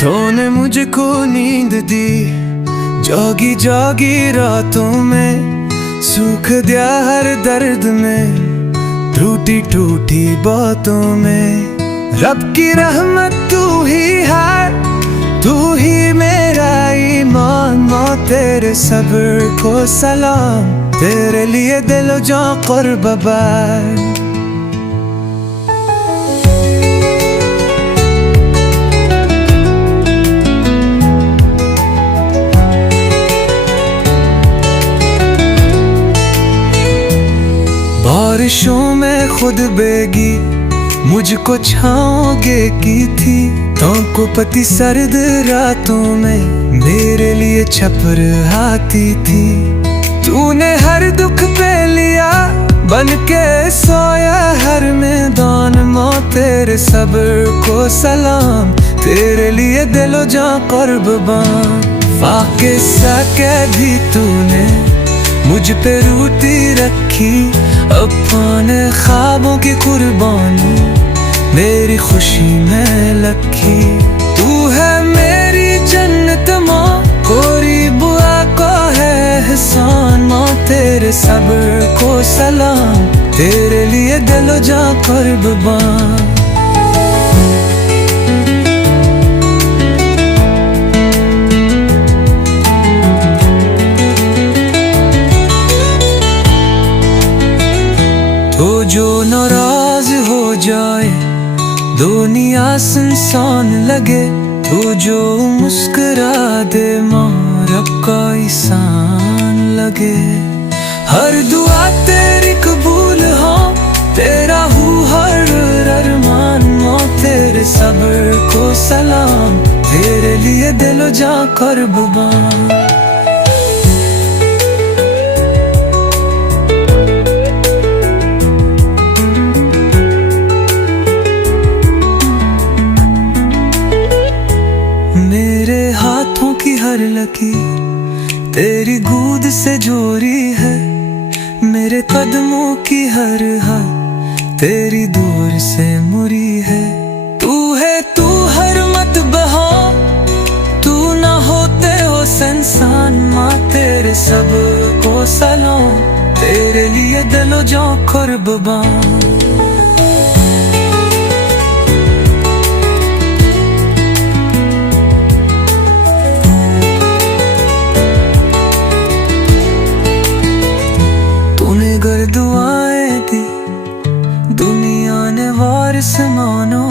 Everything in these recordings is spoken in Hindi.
तूने मुझको नींद दी, जागी जागी रातों में, सूख दिया हर दर्द में, टूटी टूटी बातों में। रब की रहमत तू ही है, तू ही मेरा ईमान। तेरे सब्र को सलाम, तेरे लिए दिलो जां कुर्बान। बारिशों में खुद बेगी, मुझको छाओगे की थी। को पति सर्द रातों में मेरे लिए छपर आती थी। तूने हर दुख पे लिया, बन के सोया हर मैदान। तेरे सब्र को सलाम, तेरे लिए दिलो जां कुर्बान। वाक़ई सके भी तूने मुझ पे रूठी रखी, अपने ख्वाबों की कुर्बानी मेरी खुशी में लखी। तू है मेरी जन्नत माँ, कोरी बुआ को है एहसान। माँ तेरे सब्र को सलाम, तेरे लिए दिलो जां कुर्बान। तो जो नाराज हो जाए, दुनिया सुनसान लगे, तो जो मुस्कुरा दे माँ रब का एहसान लगे। हर दुआ तेरी कबूल हो, तेरा हूँ हर अरमान। माँ तेरे सब्र को सलाम, तेरे लिए दिलो जां कुर्बान। मेरे हाथों की हर लकीर तेरी गूद से जोरी है, मेरे कदमों की हर हाल तेरी दूर से मुरी है। तू है तू हर मत बहा, तू ना होते हो इंसान। माँ तेरे सब को सलाम, तेरे लिए दिलो जां कुर्बान। गर दुआएं दी दुनिया ने वारिस मानो,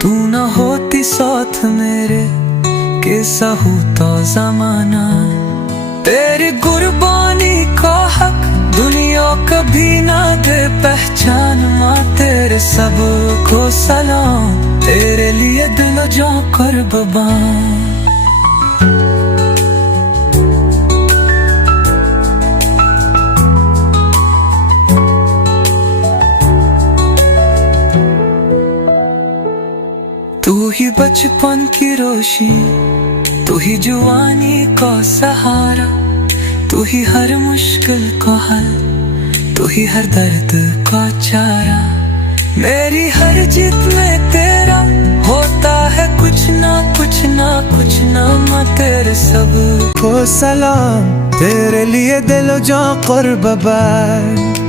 तू ना होती साथ मेरे कैसा होता जमाना। तेरी कुर्बानी का हक दुनिया कभी ना दे पहचान। माँ तेरे सब को सलाम, तेरे लिए दिलो जां कुर्बान। तू ही बचपन की रोशनी, तू ही जवानी का सहारा। तू ही हर मुश्किल का हल, तू ही हर दर्द का चारा। मेरी हर जीत में तेरा होता है कुछ ना कुछ ना कुछ ना। मैं तेरे सब को सलाम, तेरे लिए दिलो जां कुर्बान।